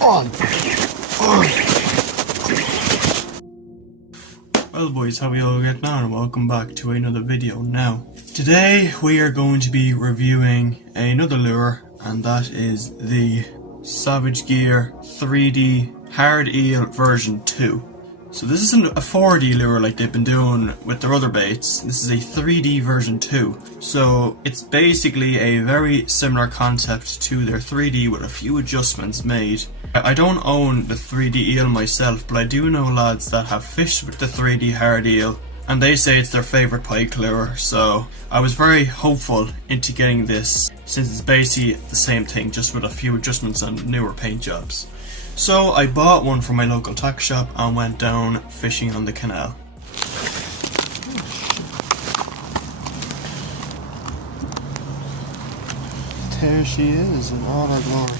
Well boys, how are we all getting on, and welcome back to another video. Now, today we are going to be reviewing another lure, and that is the Savage Gear 3D Hard Eel version 2. So this isn't a 4D lure like they've been doing with their other baits. This is a 3D version 2. So it's basically a very similar concept to their 3D with a few adjustments made. I don't own the 3D eel myself, but I do know lads that have fished with the 3D hard eel, and they say it's their favourite pike lure, so I was very hopeful into getting this, since it's basically the same thing, just with a few adjustments and newer paint jobs. So I bought one from my local tack shop and went down fishing on the canal. There she is in all her glory.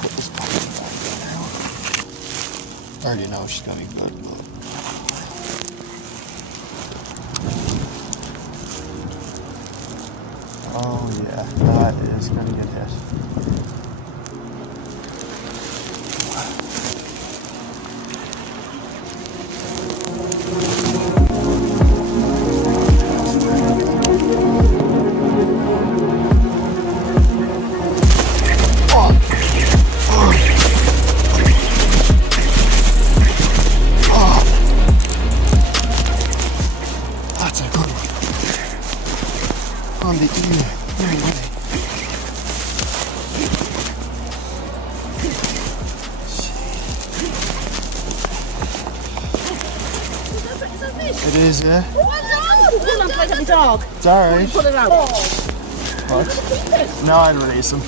Put this back now. I already know she's gonna be good, but... oh yeah, that is gonna get hit. On the eel. Very good. It is, yeah. Well done! Like a dog. It's alright. Pull it out. What? No, I'd release him.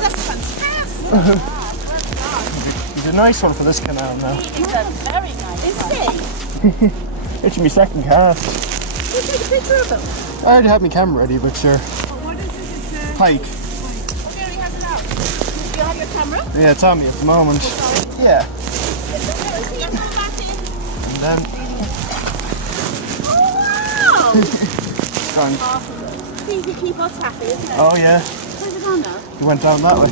That's fantastic. He's a nice one for this canal now. He's a very nice. Is he? It should be second cast. Can you take a picture of him? I already have my camera ready, but sure. What is it? It's Pike. okay, he has it out. Do you have your camera? Yeah, it's on me at the moment. Yeah. And then... oh wow! gone. Things that keep us happy, isn't it? Oh yeah. Where's it gone now? He went down that way.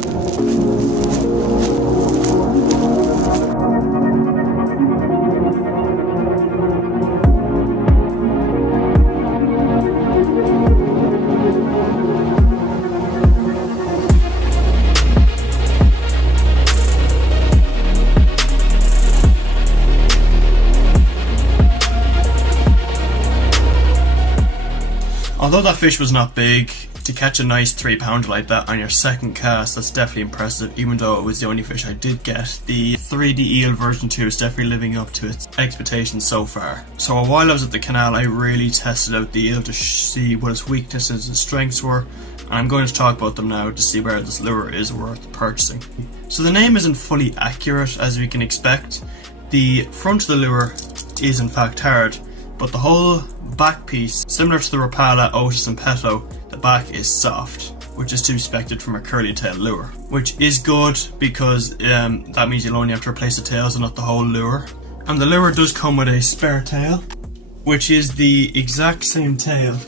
Although that fish was not big, to catch a nice 3-pounder like that on your second cast, that's definitely impressive, even though it was the only fish I did get. The 3D eel version 2 is definitely living up to its expectations so far. So while I was at the canal, I really tested out the eel to see what its weaknesses and strengths were, and I'm going to talk about them now to see where this lure is worth purchasing. So the name isn't fully accurate, as we can expect. The front of the lure is in fact hard, but the whole back piece, similar to the Rapala, Otis and Peto, the back is soft, which is to be expected from a curly tail lure, which is good because that means you'll only have to replace the tails and not the whole lure. And the lure does come with a spare tail, which is the exact same tail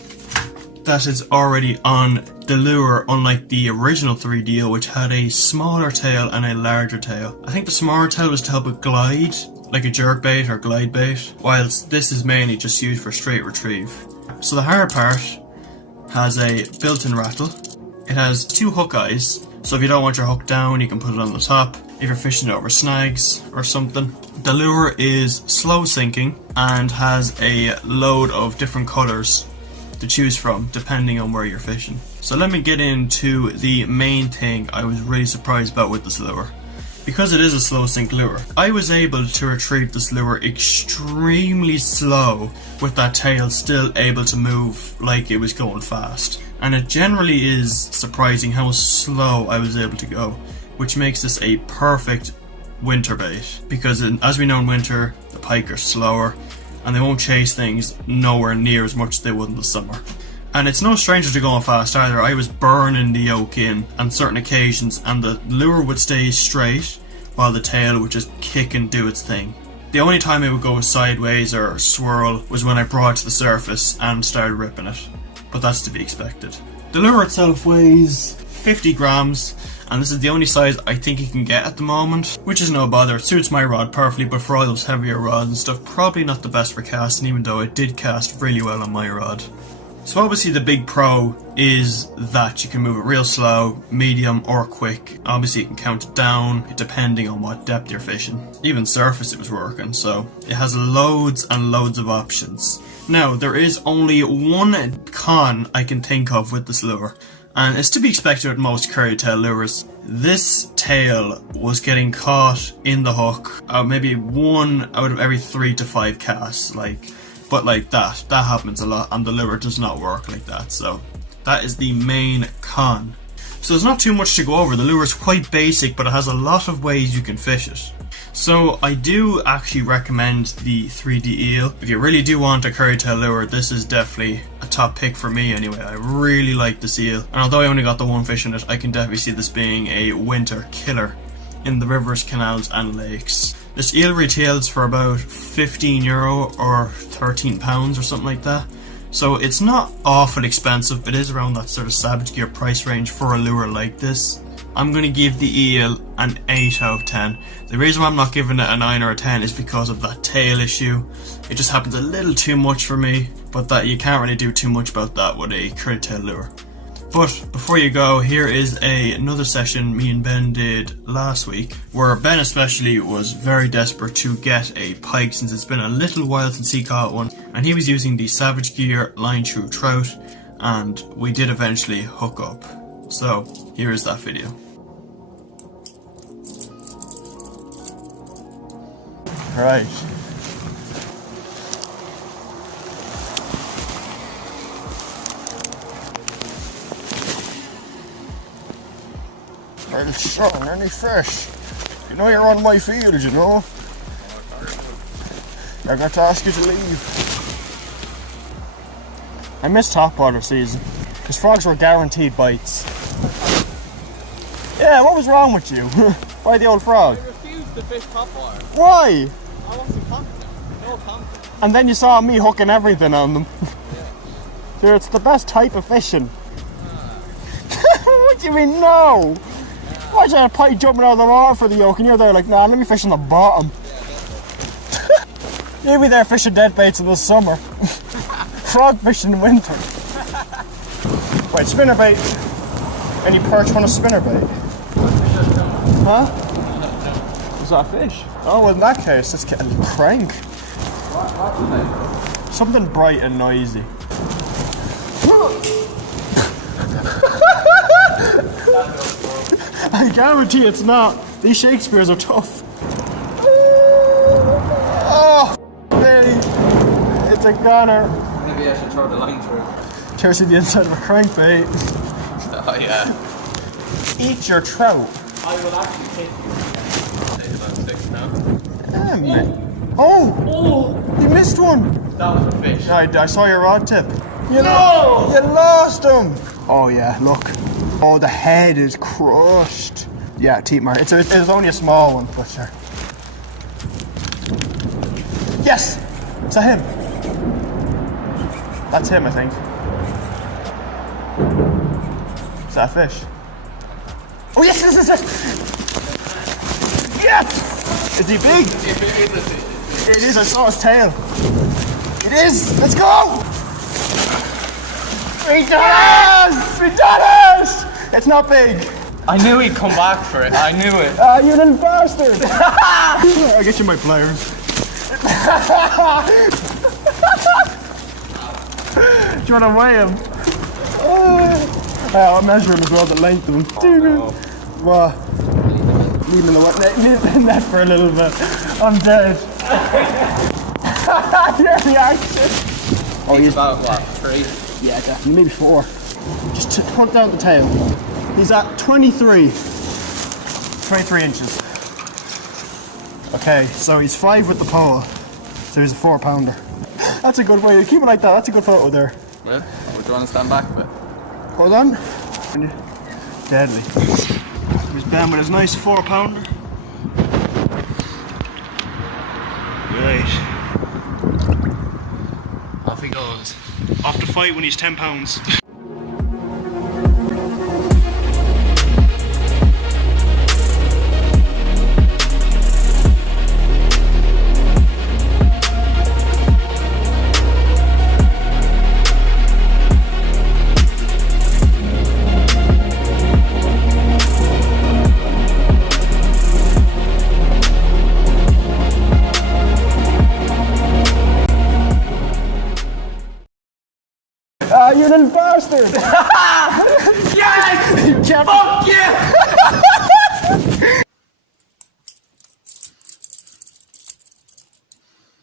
that is already on the lure, unlike the original 3D eel, which had a smaller tail and a larger tail. I think the smaller tail was to help it glide, like a jerk bait or glide bait, whilst this is mainly just used for straight retrieve. So the hard part has a built-in rattle. It has 2 hook eyes, so if you don't want your hook down, you can put it on the top if you're fishing over snags or something. The lure is slow sinking and has a load of different colours to choose from depending on where you're fishing. So let me get into the main thing I was really surprised about with this lure. Because it is a slow sink lure, I was able to retrieve this lure extremely slow, with that tail still able to move like it was going fast. And it generally is surprising how slow I was able to go, which makes this a perfect winter bait, because as we know in winter, the pike are slower and they won't chase things nowhere near as much as they would in the summer. And it's no stranger to going fast either. I was burning the yoke in on certain occasions, and the lure would stay straight while the tail would just kick and do its thing. The only time it would go sideways or swirl was when I brought it to the surface and started ripping it, but that's to be expected. The lure itself weighs 50 grams and this is the only size I think you can get at the moment, which is no bother. It suits my rod perfectly, but for all those heavier rods and stuff, probably not the best for casting, even though it did cast really well on my rod. So obviously the big pro is that you can move it real slow, medium or quick. Obviously you can count it down depending on what depth you're fishing. Even surface it was working, so it has loads and loads of options. Now there is only one con I can think of with this lure, and it's to be expected with most curly tail lures. This tail was getting caught in the hook maybe 1 out of every 3 to 5 casts, but that happens a lot, and the lure does not work like that, so that is the main con. So there's not too much to go over. The lure is quite basic, but it has a lot of ways you can fish it. So I do actually recommend the 3D eel. If you really do want a curly tail lure, this is definitely a top pick for me anyway. I really like this eel, and although I only got the one fish in it, I can definitely see this being a winter killer in the rivers, canals and lakes. This eel retails for about €15 or £13 or something like that. So it's not awful expensive. It is around that sort of Savage Gear price range for a lure like this. I'm going to give the eel an 8 out of 10. The reason why I'm not giving it a 9 or a 10 is because of that tail issue. It just happens a little too much for me, but that you can't really do too much about that with a curly tail lure. But before you go, here is another session me and Ben did last week, where Ben especially was very desperate to get a pike since it's been a little while since he caught one, and he was using the Savage Gear line through trout, and we did eventually hook up. So here is that video. Right. Well, son, any fish? You know you're on my field, you know? I got to ask you to leave. I missed topwater season, because frogs were guaranteed bites. Yeah, what was wrong with you? Why the old frog? I refused to fish topwater. Why? I wasn't confident. No confidence. And then you saw me hooking everything on them. Sure, it's the best type of fishing. What do you mean, no? Why is there a pike jumping out of the water for the yoke and you're there like, nah, let me fish on the bottom. You'll be there fishing dead baits in the summer. Frog fishing in winter. Wait, spinnerbait. Any perch want a spinnerbait? Huh? Is that a fish? Oh, well, in that case, let's get a crank. Something bright and noisy. I guarantee it's not. These Shakespeares are tough. Oh, hey, it's a goner. Maybe I should throw the line through. Did you ever see the inside of a crankbait? Oh yeah. Eat your trout. I will actually take you. It's about 6 now. Yeah, man. Oh, you missed one. That was a fish. I saw your rod tip. You lost him. Oh yeah, look. Oh, the head is crushed. Yeah, teeth mark. It's only a small one, but sure. Yes! Is that him? That's him, I think. Is that a fish? Oh yes, yes, yes, yes! Yes! Is he big? It is, I saw his tail. It is! Let's go! We did it! We did it! It's not big. I knew he'd come back for it. I knew it. You little bastard! I'll get you my pliers. Do you want to weigh him? I'll measure him as well, the length of him. What? Leave him in the net for a little bit. I'm dead. Your reaction. Oh, he's about what? 3? Yeah, definitely, maybe 4. Just to hunt down the tail. He's at 23 inches. Okay, so he's 5 with the pole. So he's a 4-pounder. That's a good way. Keep it like that. That's a good photo there. Well, would you want to stand back a bit? Hold on. Deadly. Here's Ben with his nice 4-pounder. Right. Off he goes. Off to fight when he's 10 pounds. Yes! Fuck yeah!